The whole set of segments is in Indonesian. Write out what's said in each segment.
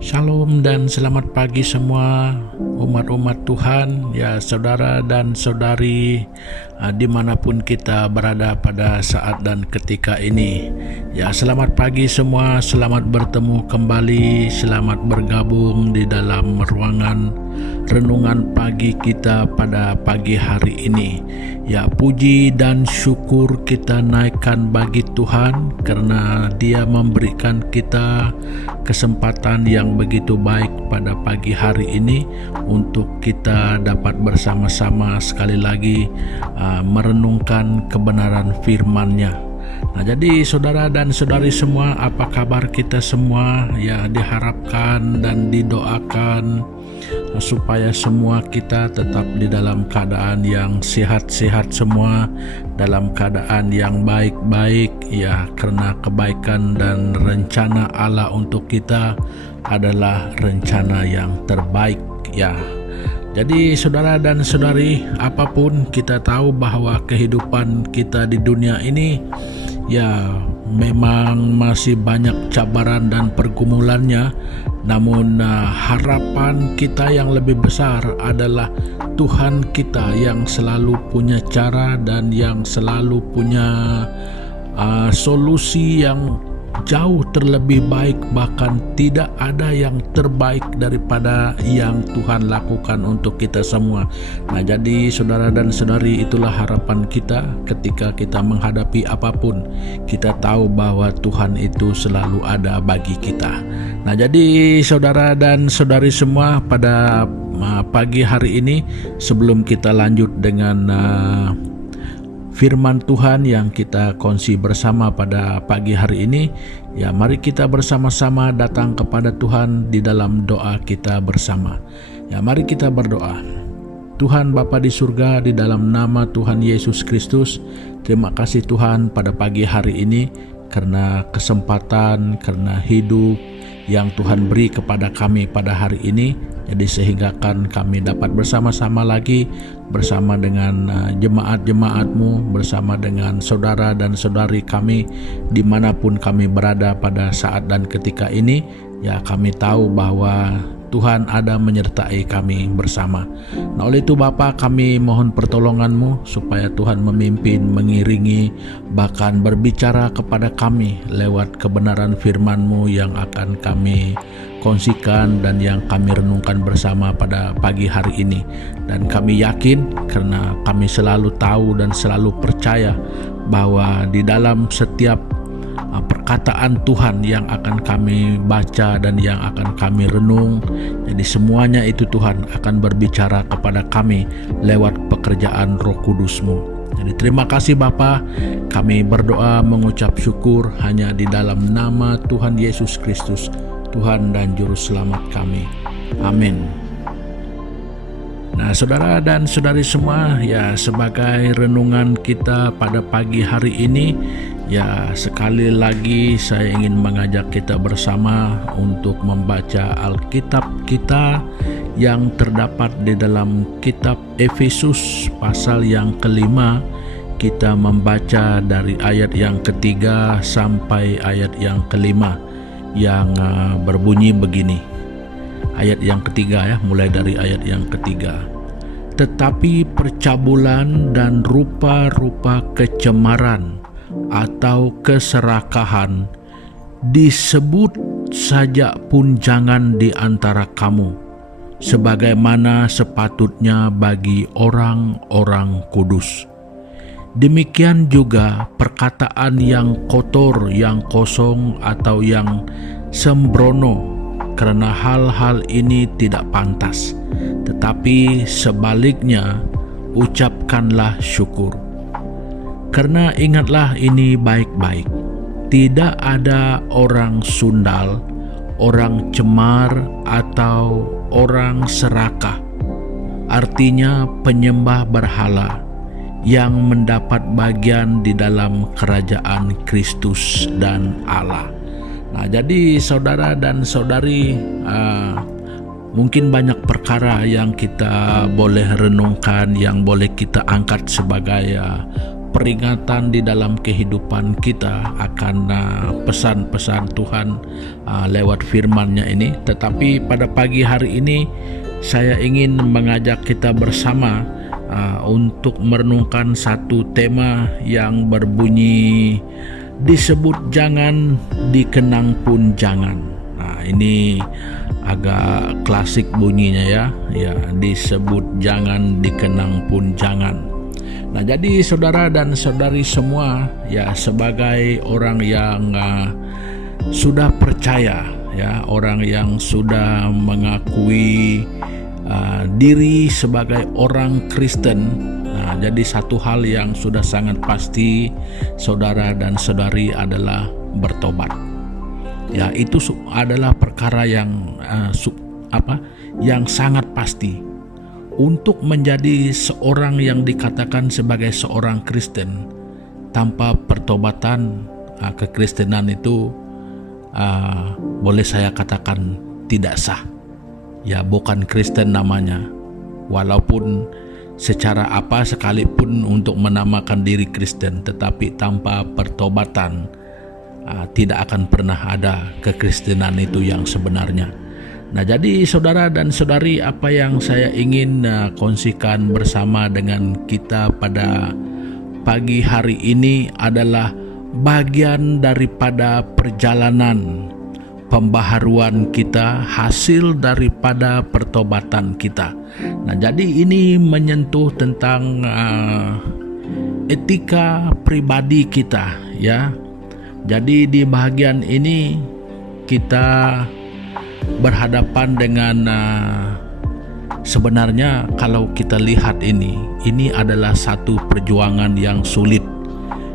Shalom dan selamat pagi semua umat-umat Tuhan, ya saudara dan saudari dimanapun kita berada pada saat dan ketika ini. Ya selamat pagi semua, selamat bertemu kembali, selamat bergabung di dalam ruangan renungan pagi kita pada pagi hari ini. Ya puji dan syukur kita naikkan bagi Tuhan karena Dia memberikan kita kesempatan yang begitu baik pada pagi hari ini untuk kita dapat bersama-sama sekali lagi merenungkan kebenaran firman-Nya. Nah, jadi saudara dan saudari semua, apa kabar kita semua? Ya, diharapkan dan didoakan supaya semua kita tetap di dalam keadaan yang sehat-sehat semua, dalam keadaan yang baik-baik, ya, karena kebaikan dan rencana Allah untuk kita adalah rencana yang terbaik, ya. Jadi saudara dan saudari, apapun kita tahu bahwa kehidupan kita di dunia ini ya memang masih banyak cabaran dan pergumulannya. Namun harapan kita yang lebih besar adalah Tuhan kita yang selalu punya cara dan yang selalu punya solusi yang jauh terlebih baik, bahkan tidak ada yang terbaik daripada yang Tuhan lakukan untuk kita semua. Nah, jadi saudara dan saudari, itulah harapan kita ketika kita menghadapi apapun. Kita tahu bahwa Tuhan itu selalu ada bagi kita. Nah, jadi saudara dan saudari semua, pada pagi hari ini sebelum kita lanjut dengan firman Tuhan yang kita kongsi bersama pada pagi hari ini, ya mari kita bersama-sama datang kepada Tuhan di dalam doa kita bersama. Ya mari kita berdoa. Tuhan Bapa di surga, di dalam nama Tuhan Yesus Kristus, terima kasih Tuhan pada pagi hari ini karena kesempatan, karena hidup yang Tuhan beri kepada kami pada hari ini. Jadi sehingga kan kami dapat bersama-sama lagi bersama dengan jemaat-jemaat-Mu, bersama dengan saudara dan saudari kami dimanapun kami berada pada saat dan ketika ini. Ya kami tahu bahwa Tuhan ada menyertai kami bersama. Nah oleh itu Bapa, kami mohon pertolongan-Mu supaya Tuhan memimpin, mengiringi, bahkan berbicara kepada kami lewat kebenaran firman-Mu yang akan kami kongsikan dan yang kami renungkan bersama pada pagi hari ini. Dan kami yakin karena kami selalu tahu dan selalu percaya bahwa di dalam setiap perkataan Tuhan yang akan kami baca dan yang akan kami renung, jadi semuanya itu Tuhan akan berbicara kepada kami lewat pekerjaan Roh Kudus-Mu. Jadi terima kasih Bapa, kami berdoa mengucap syukur hanya di dalam nama Tuhan Yesus Kristus, Tuhan dan Juru Selamat kami. Amin. Nah saudara dan saudari semua, ya sebagai renungan kita pada pagi hari ini, ya sekali lagi saya ingin mengajak kita bersama untuk membaca Alkitab kita yang terdapat di dalam kitab Efesus pasal yang kelima. Kita membaca dari ayat yang ketiga sampai ayat yang kelima yang berbunyi begini. Ayat yang ketiga, ya, mulai dari ayat yang ketiga. Tetapi percabulan dan rupa-rupa kecemaran atau keserakahan disebut saja pun jangan di antara kamu, sebagaimana sepatutnya bagi orang-orang kudus. Demikian juga perkataan yang kotor, yang kosong atau yang sembrono, karena hal-hal ini tidak pantas. Tetapi sebaliknya ucapkanlah syukur. Karena ingatlah ini baik-baik, tidak ada orang sundal, orang cemar atau orang serakah, artinya penyembah berhala, yang mendapat bagian di dalam kerajaan Kristus dan Allah. Nah, jadi saudara dan saudari, mungkin banyak perkara yang kita boleh renungkan, yang boleh kita angkat sebagai peringatan di dalam kehidupan kita akan pesan-pesan Tuhan lewat firman-Nya ini. Tetapi pada pagi hari ini saya ingin mengajak kita bersama untuk merenungkan satu tema yang berbunyi, disebut jangan, dikenang pun jangan. Nah, ini agak klasik bunyinya ya, disebut jangan, dikenang pun jangan. Nah, jadi saudara dan saudari semua, ya, sebagai orang yang sudah percaya, ya, orang yang sudah mengakui diri sebagai orang Kristen. Nah, jadi satu hal yang sudah sangat pasti, saudara dan saudari, adalah bertobat. Ya, itu adalah perkara yang yang sangat pasti. Untuk menjadi seorang yang dikatakan sebagai seorang Kristen tanpa pertobatan, kekristenan itu boleh saya katakan tidak sah. Ya, bukan Kristen namanya. Walaupun secara apa sekalipun untuk menamakan diri Kristen, tetapi tanpa pertobatan tidak akan pernah ada kekristenan itu yang sebenarnya. Nah, jadi saudara dan saudari, apa yang saya ingin kongsikan bersama dengan kita pada pagi hari ini adalah bagian daripada perjalanan pembaharuan kita, hasil daripada pertobatan kita. Nah, jadi ini menyentuh tentang etika pribadi kita, ya. Jadi di bagian ini kita berhadapan dengan sebenarnya kalau kita lihat ini adalah satu perjuangan yang sulit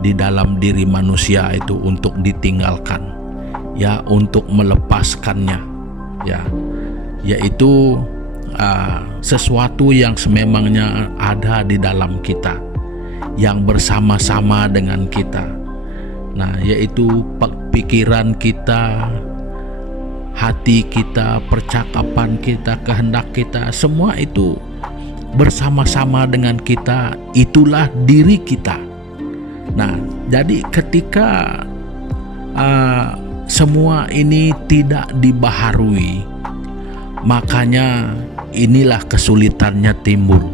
di dalam diri manusia itu untuk ditinggalkan, ya, untuk melepaskannya, ya, yaitu sesuatu yang sememangnya ada di dalam kita, yang bersama-sama dengan kita. Nah, yaitu pikiran kita, hati kita, percakapan kita, kehendak kita, semua itu bersama-sama dengan kita. Itulah diri kita. Nah, jadi ketika semua ini tidak dibaharui, makanya inilah kesulitannya timbul.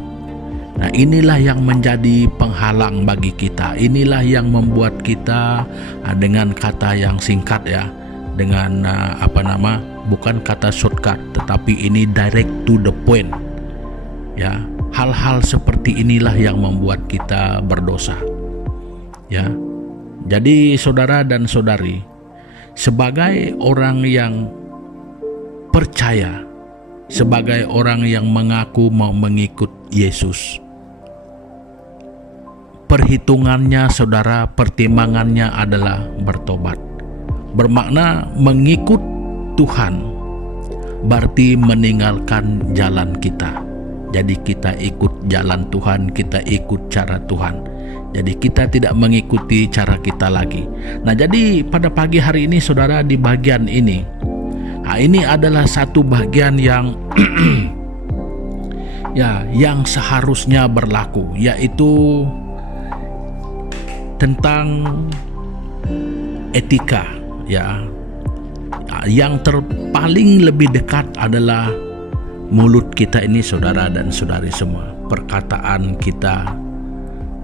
Nah, inilah yang menjadi penghalang bagi kita. Inilah yang membuat kita dengan kata yang singkat, ya, dengan bukan kata shortcut, tetapi ini direct to the point, ya. Hal-hal seperti inilah yang membuat kita berdosa, ya. Jadi saudara dan saudari, sebagai orang yang percaya, sebagai orang yang mengaku mau mengikut Yesus, perhitungannya, saudara, pertimbangannya adalah bertobat. Bermakna mengikut Tuhan berarti meninggalkan jalan kita. Jadi kita ikut jalan Tuhan, kita ikut cara Tuhan. Jadi kita tidak mengikuti cara kita lagi. Nah, jadi pada pagi hari ini saudara, di bagian ini, ini adalah satu bagian yang ya, yang seharusnya berlaku, yaitu tentang etika, ya. Yang paling lebih dekat adalah mulut kita ini, saudara dan saudari semua, perkataan kita.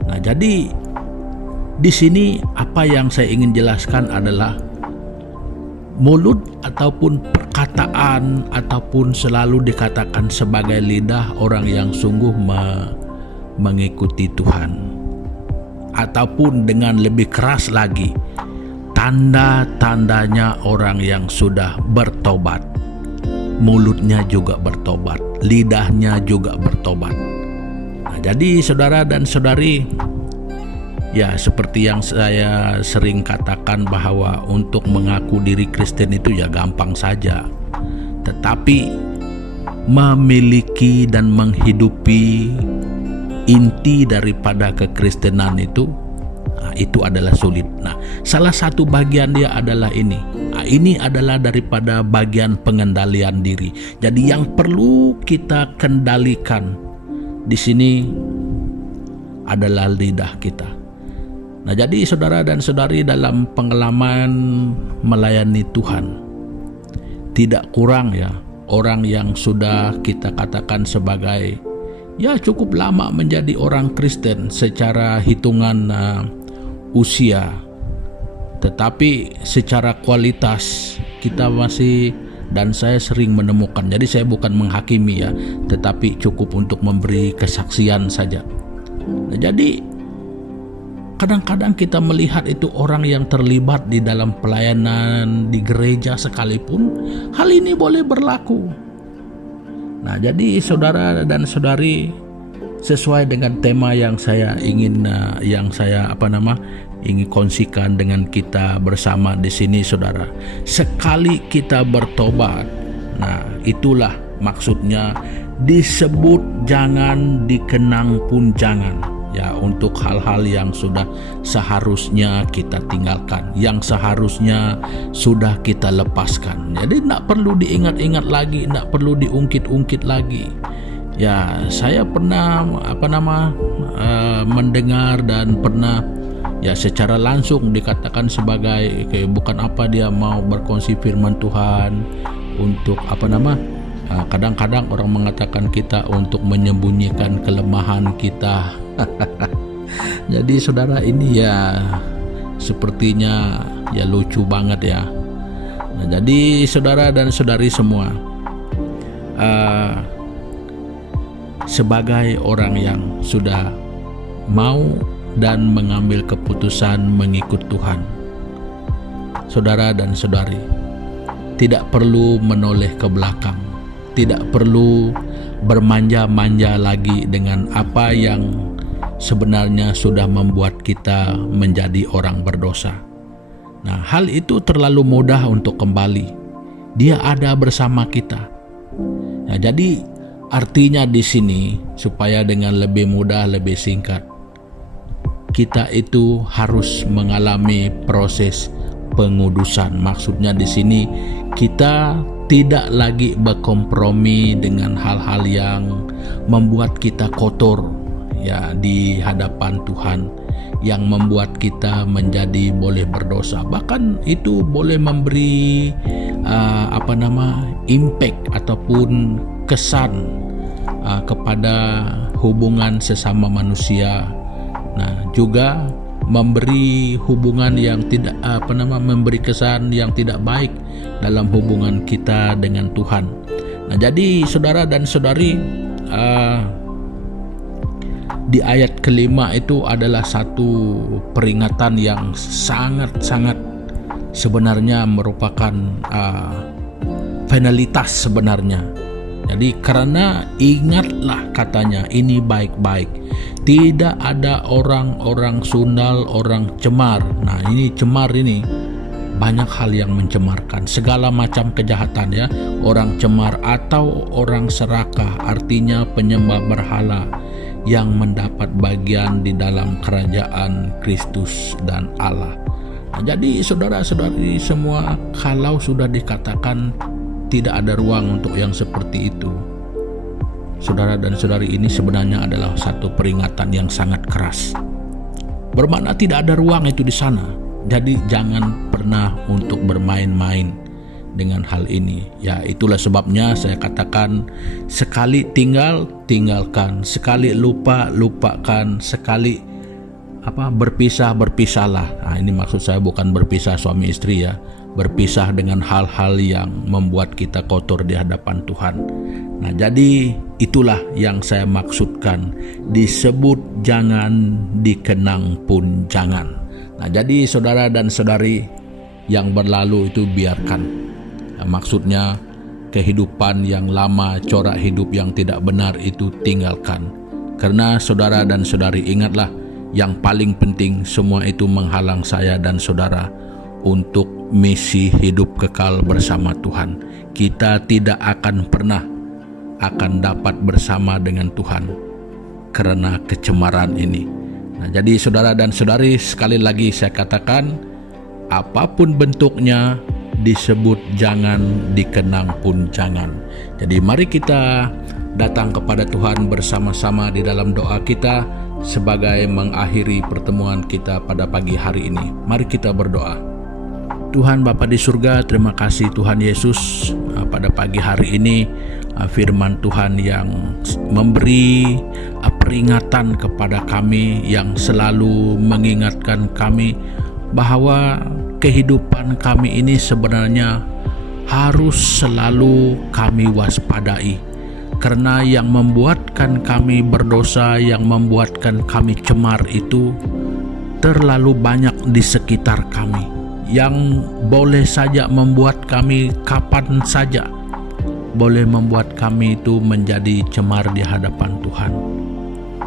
Nah, jadi di sini apa yang saya ingin jelaskan adalah mulut ataupun perkataan ataupun selalu dikatakan sebagai lidah orang yang sungguh mengikuti Tuhan, ataupun dengan lebih keras lagi, tanda-tandanya orang yang sudah bertobat. Mulutnya juga bertobat, lidahnya juga bertobat. Nah, jadi saudara dan saudari, ya, seperti yang saya sering katakan bahwa untuk mengaku diri Kristen itu ya gampang saja. Tetapi memiliki dan menghidupi inti daripada kekristenan itu adalah sulit. Nah, salah satu bagian dia adalah ini. Ini adalah daripada bagian pengendalian diri. Jadi yang perlu kita kendalikan di sini adalah lidah kita. Nah, jadi saudara dan saudari, dalam pengalaman melayani Tuhan, tidak kurang ya orang yang sudah kita katakan sebagai cukup lama menjadi orang Kristen secara hitungan usia, tetapi secara kualitas kita masih, dan saya sering menemukan, jadi saya bukan menghakimi ya, tetapi cukup untuk memberi kesaksian saja. Nah, jadi kadang-kadang kita melihat itu orang yang terlibat di dalam pelayanan di gereja sekalipun, hal ini boleh berlaku. Nah, jadi saudara dan saudari, sesuai dengan tema yang saya ingin ingin kongsikan dengan kita bersama di sini, saudara. Sekali kita bertobat, nah itulah maksudnya disebut jangan, dikenang pun jangan. Ya, untuk hal-hal yang sudah seharusnya kita tinggalkan, yang seharusnya sudah kita lepaskan. Jadi tidak perlu diingat-ingat lagi, tidak perlu diungkit-ungkit lagi. Ya, saya pernah mendengar dan pernah secara langsung dikatakan sebagai bukan dia mau berkongsi firman Tuhan untuk kadang-kadang orang mengatakan kita untuk menyembunyikan kelemahan kita. Jadi saudara, ini sepertinya lucu banget ya. Nah, jadi saudara dan saudari semua, sebagai orang yang sudah mau dan mengambil keputusan mengikut Tuhan, saudara dan saudari tidak perlu menoleh ke belakang, tidak perlu bermanja-manja lagi dengan apa yang sebenarnya sudah membuat kita menjadi orang berdosa. Nah, hal itu terlalu mudah untuk kembali. Dia ada bersama kita. Nah, jadi artinya di sini, supaya dengan lebih mudah, lebih singkat, kita itu harus mengalami proses pengudusan. Maksudnya di sini kita tidak lagi berkompromi dengan hal-hal yang membuat kita kotor di hadapan Tuhan, yang membuat kita menjadi boleh berdosa. Bahkan itu boleh memberi impact ataupun kesan kepada hubungan sesama manusia. Nah, juga memberi hubungan yang tidak memberi kesan yang tidak baik dalam hubungan kita dengan Tuhan. Nah, jadi saudara dan saudari, di ayat kelima itu adalah satu peringatan yang sangat-sangat sebenarnya merupakan finalitas sebenarnya. Jadi karena ingatlah, katanya, ini baik-baik, tidak ada orang-orang sundal, orang cemar. Nah, ini cemar ini banyak hal yang mencemarkan, segala macam kejahatan ya. Orang cemar atau orang serakah, artinya penyembah berhala, yang mendapat bagian di dalam kerajaan Kristus dan Allah. Nah, jadi saudara-saudari semua, kalau sudah dikatakan tidak ada ruang untuk yang seperti itu, saudara dan saudari, ini sebenarnya adalah satu peringatan yang sangat keras. Bermakna tidak ada ruang itu di sana. Jadi jangan pernah untuk bermain-main dengan hal ini. Ya, itulah sebabnya saya katakan, sekali tinggalkan, sekali lupakan, sekali berpisahlah. Nah, ini maksud saya bukan berpisah suami istri ya, berpisah dengan hal-hal yang membuat kita kotor di hadapan Tuhan. Nah, jadi itulah yang saya maksudkan, disebut jangan, dikenang pun jangan. Nah, jadi saudara dan saudari, yang berlalu itu biarkan. Nah, maksudnya kehidupan yang lama, corak hidup yang tidak benar itu tinggalkan. Karena saudara dan saudari, ingatlah, yang paling penting semua itu menghalang saya dan saudara untuk misi hidup kekal bersama Tuhan. Kita tidak akan pernah dapat bersama dengan Tuhan karena kecemaran ini. Nah, jadi saudara dan saudari, sekali lagi saya katakan, apapun bentuknya disebut jangan, dikenang pun jangan. Jadi mari kita datang kepada Tuhan bersama-sama di dalam doa kita. sebagai mengakhiri pertemuan kita pada pagi hari ini. Mari kita berdoa. Tuhan Bapa di surga, terima kasih Tuhan Yesus pada pagi hari ini firman Tuhan yang memberi peringatan kepada kami, yang selalu mengingatkan kami bahwa kehidupan kami ini sebenarnya harus selalu kami waspadai, karena yang membuatkan kami berdosa, yang membuatkan kami cemar itu terlalu banyak di sekitar kami, yang boleh saja membuat kami kapan saja boleh membuat kami itu menjadi cemar di hadapan Tuhan.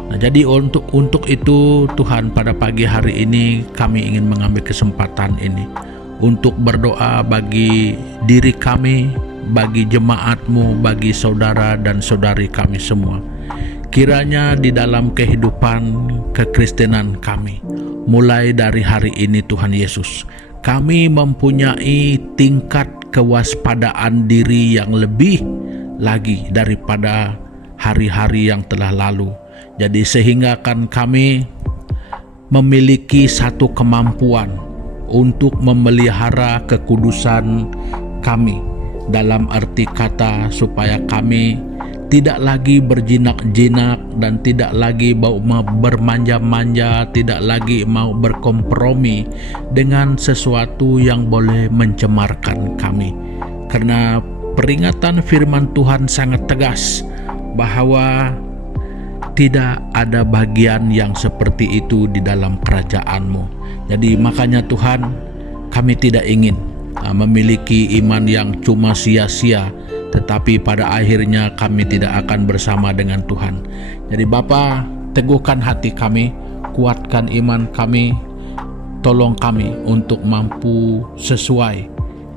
Nah, jadi untuk itu Tuhan, pada pagi hari ini kami ingin mengambil kesempatan ini untuk berdoa bagi diri kami, bagi jemaat-Mu, bagi saudara dan saudari kami semua. Kiranya di dalam kehidupan kekristenan kami, mulai dari hari ini Tuhan Yesus, kami mempunyai tingkat kewaspadaan diri yang lebih lagi daripada hari-hari yang telah lalu. Jadi sehingga kan kami memiliki satu kemampuan untuk memelihara kekudusan kami, dalam arti kata supaya kami tidak lagi berjinak-jinak dan tidak lagi mau bermanja-manja, tidak lagi mau berkompromi dengan sesuatu yang boleh mencemarkan kami. Karena peringatan firman Tuhan sangat tegas bahwa tidak ada bagian yang seperti itu di dalam kerajaan-Mu. Jadi makanya Tuhan, kami tidak ingin memiliki iman yang cuma sia-sia, tetapi pada akhirnya kami tidak akan bersama dengan Tuhan. Jadi Bapa, teguhkan hati kami, kuatkan iman kami, tolong kami untuk mampu sesuai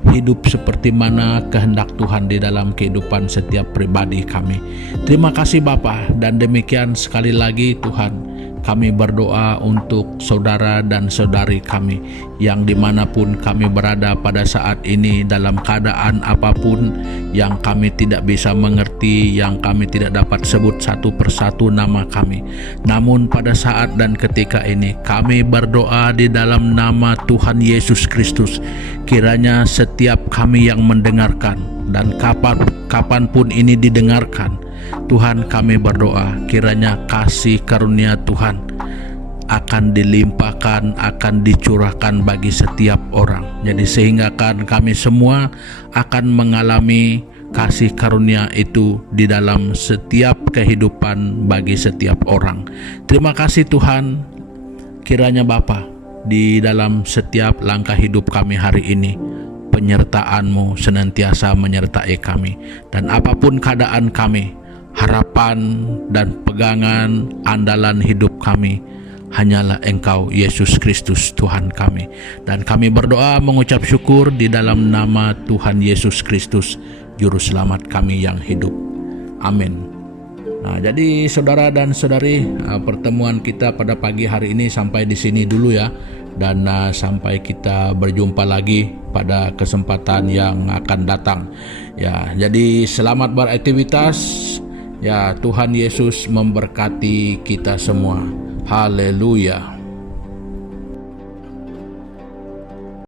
hidup seperti mana kehendak Tuhan di dalam kehidupan setiap pribadi kami. Terima kasih Bapa, dan demikian sekali lagi Tuhan, kami berdoa untuk saudara dan saudari kami yang dimanapun kami berada pada saat ini, dalam keadaan apapun yang kami tidak bisa mengerti, yang kami tidak dapat sebut satu persatu nama kami. Namun pada saat dan ketika ini kami berdoa di dalam nama Tuhan Yesus Kristus, kiranya setiap kami yang mendengarkan dan kapanpun ini didengarkan, Tuhan kami berdoa kiranya kasih karunia Tuhan akan dilimpahkan, akan dicurahkan bagi setiap orang. Jadi sehingga kan kami semua akan mengalami kasih karunia itu di dalam setiap kehidupan bagi setiap orang. Terima kasih Tuhan, kiranya Bapa di dalam setiap langkah hidup kami hari ini, penyertaan-Mu senantiasa menyertai kami, dan apapun keadaan kami, harapan dan pegangan andalan hidup kami hanyalah Engkau Yesus Kristus Tuhan kami. Dan kami berdoa mengucap syukur di dalam nama Tuhan Yesus Kristus, Juru Selamat kami yang hidup. Amin. Nah, jadi saudara dan saudari, pertemuan kita pada pagi hari ini sampai di sini dulu ya. Dan sampai kita berjumpa lagi pada kesempatan yang akan datang. Ya, jadi selamat beraktivitas. Ya, Tuhan Yesus memberkati kita semua. Haleluya.